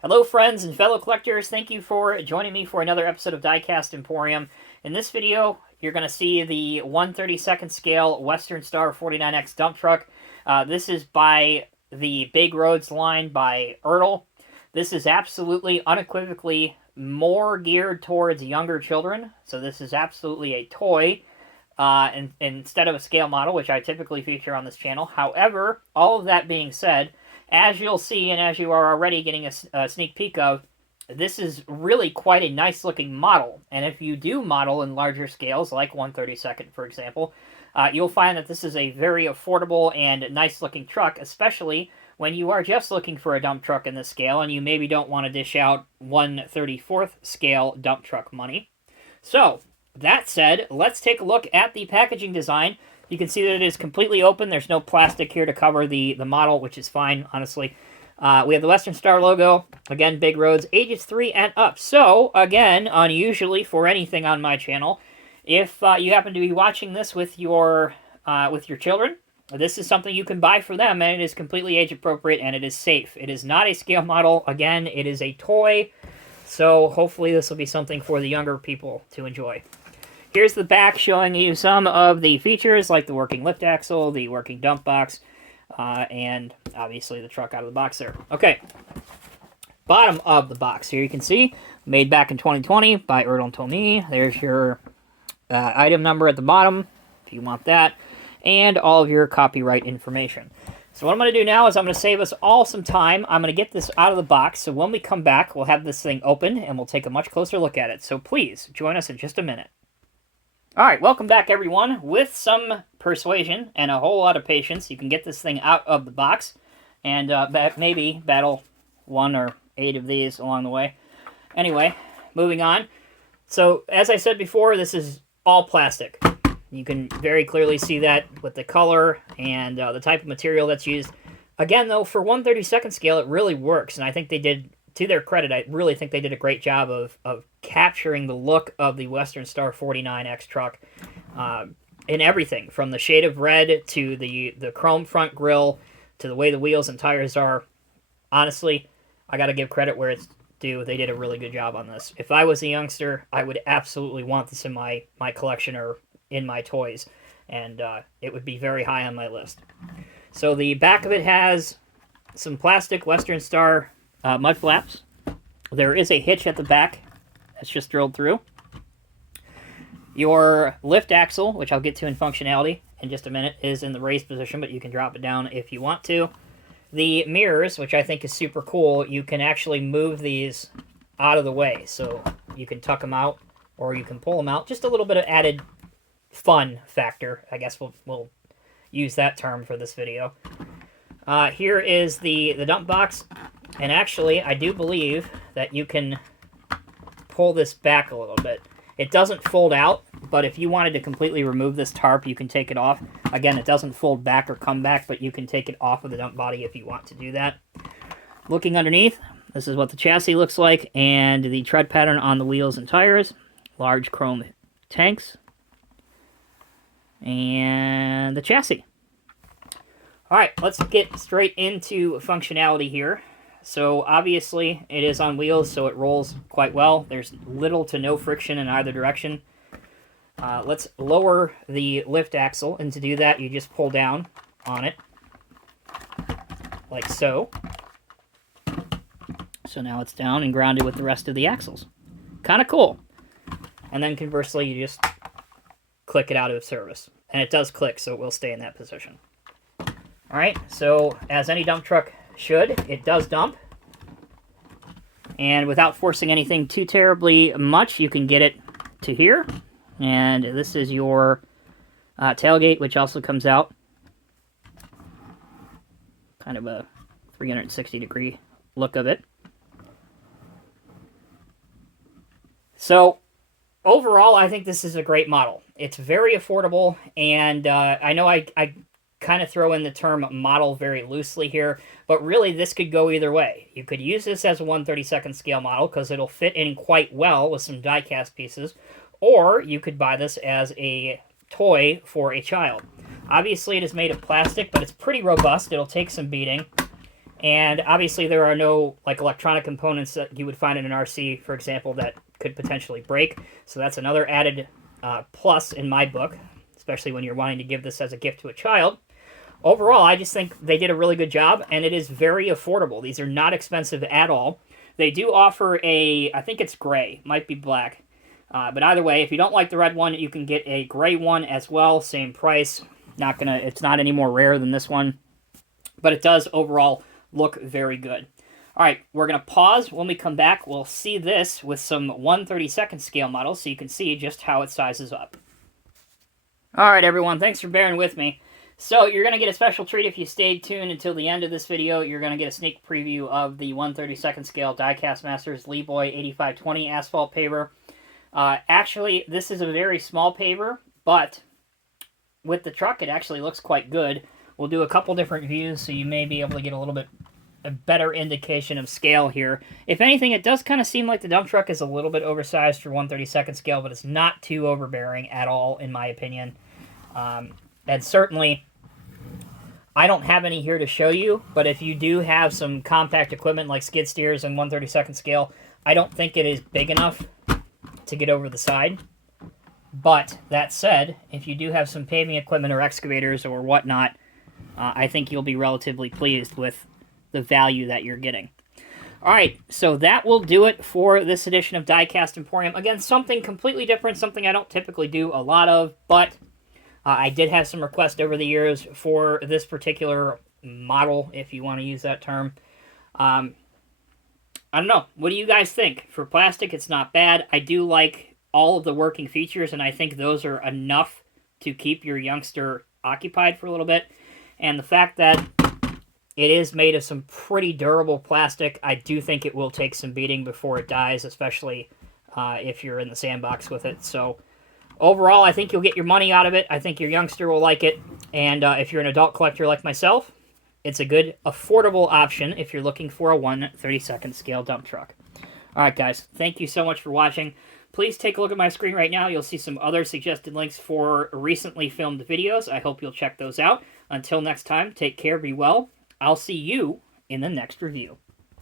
Hello friends and fellow collectors, thank you for joining me for another episode of Diecast Emporium. In this video, you're going to see the 1/32nd scale Western Star 49X dump truck. This is by the Big Roads line by Ertl. This is absolutely, unequivocally more geared towards younger children, so this is absolutely a toy instead of a scale model, which I typically feature on this channel. However, all of that being said, as you'll see, and as you are already getting a sneak peek of, this is really quite a nice looking model. And if you do model in larger scales, like 1/32nd, for example, you'll find that this is a very affordable and nice looking truck, especially when you are just looking for a dump truck in this scale and you maybe don't want to dish out 1/34th scale dump truck money. So, that said, let's take a look at the packaging design. You can see that it is completely open. There's no plastic here to cover the model, which is fine, honestly. We have the Western Star logo. Again, Big Roads, ages 3 and up. So, again, unusually for anything on my channel, if you happen to be watching this with your children, this is something you can buy for them, and it is completely age appropriate, and it is safe. It is not a scale model. Again, it is a toy, so hopefully this will be something for the younger people to enjoy. Here's the back showing you some of the features, like the working lift axle, the working dump box, and obviously the truck out of the box there. Okay, bottom of the box. Here you can see, made back in 2020 by Ertl and Tomy. There's your item number at the bottom, if you want that, and all of your copyright information. So what I'm going to do now is I'm going to save us all some time. I'm going to get this out of the box, so when we come back, we'll have this thing open, and we'll take a much closer look at it. So please, join us in just a minute. Alright, welcome back everyone. With some persuasion and a whole lot of patience, you can get this thing out of the box and maybe battle 1 or 8 of these along the way. Anyway, moving on. So, as I said before, this is all plastic. You can very clearly see that with the color and the type of material that's used. Again, though, for 1/32nd scale, it really works, and I think they did, to their credit, I really think they did a great job of capturing the look of the Western Star 49X truck in everything, from the shade of red to the chrome front grille to the way the wheels and tires are. Honestly, I got to give credit where it's due. They did a really good job on this. If I was a youngster, I would absolutely want this in my collection or in my toys, and it would be very high on my list. So the back of it has some plastic Western Star mud flaps. There is a hitch at the back that's just drilled through. Your lift axle, which I'll get to in functionality in just a minute, is in the raised position, but you can drop it down if you want to. The mirrors, which I think is super cool, you can actually move these out of the way. So you can tuck them out or you can pull them out. Just a little bit of added fun factor. I guess we'll use that term for this video. Here is the dump box. And actually, I do believe that you can pull this back a little bit. It doesn't fold out, but if you wanted to completely remove this tarp, you can take it off. Again, it doesn't fold back or come back, but you can take it off of the dump body if you want to do that. Looking underneath, this is what the chassis looks like, and the tread pattern on the wheels and tires. Large chrome tanks. And the chassis. Alright, let's get straight into functionality here. So obviously it is on wheels, so it rolls quite well. There's little to no friction in either direction. Let's lower the lift axle, and to do that you just pull down on it, like so. So now it's down and grounded with the rest of the axles. Kind of cool. And then conversely you just click it out of service. And it does click, so it will stay in that position. Alright, so as any dump truck should, it does dump. And without forcing anything too terribly much, you can get it to here. And this is your tailgate, which also comes out. Kind of a 360-degree look of it. So, overall, I think this is a great model. It's very affordable, and I know I kind of throw in the term model very loosely here, but really this could go either way. You could use this as a 1/32nd scale model because it'll fit in quite well with some die-cast pieces, or you could buy this as a toy for a child. Obviously it is made of plastic, but it's pretty robust. It'll take some beating. And obviously there are no like electronic components that you would find in an RC, for example, that could potentially break. So that's another added plus in my book, especially when you're wanting to give this as a gift to a child. Overall, I just think they did a really good job, and it is very affordable. These are not expensive at all. They do offer a, I think it's gray, might be black. But either way, if you don't like the red one, you can get a gray one as well, same price. It's not any more rare than this one, but it does overall look very good. All right, we're going to pause. When we come back, we'll see this with some 1/32 scale models so you can see just how it sizes up. All right, everyone, thanks for bearing with me. So you're going to get a special treat if you stayed tuned until the end of this video. You're going to get a sneak preview of the 1/32 scale Diecast Masters Leeboy 8520 asphalt paver. Actually, this is a very small paver, but with the truck, it actually looks quite good. We'll do a couple different views, so you may be able to get a better indication of scale here. If anything, it does kind of seem like the dump truck is a little bit oversized for 1/32 scale, but it's not too overbearing at all, in my opinion. And certainly, I don't have any here to show you, but if you do have some compact equipment like skid steers and 1/32 scale, I don't think it is big enough to get over the side. But that said, if you do have some paving equipment or excavators or whatnot, I think you'll be relatively pleased with the value that you're getting. All right, so that will do it for this edition of Diecast Emporium. Again, something completely different, something I don't typically do a lot of, but I did have some requests over the years for this particular model, if you want to use that term. I don't know. What do you guys think? For plastic, it's not bad. I do like all of the working features, and I think those are enough to keep your youngster occupied for a little bit. And the fact that it is made of some pretty durable plastic, I do think it will take some beating before it dies, especially if you're in the sandbox with it. So overall, I think you'll get your money out of it. I think your youngster will like it. And if you're an adult collector like myself, it's a good, affordable option if you're looking for a 1/32 scale dump truck. All right, guys, thank you so much for watching. Please take a look at my screen right now. You'll see some other suggested links for recently filmed videos. I hope you'll check those out. Until next time, take care, be well. I'll see you in the next review.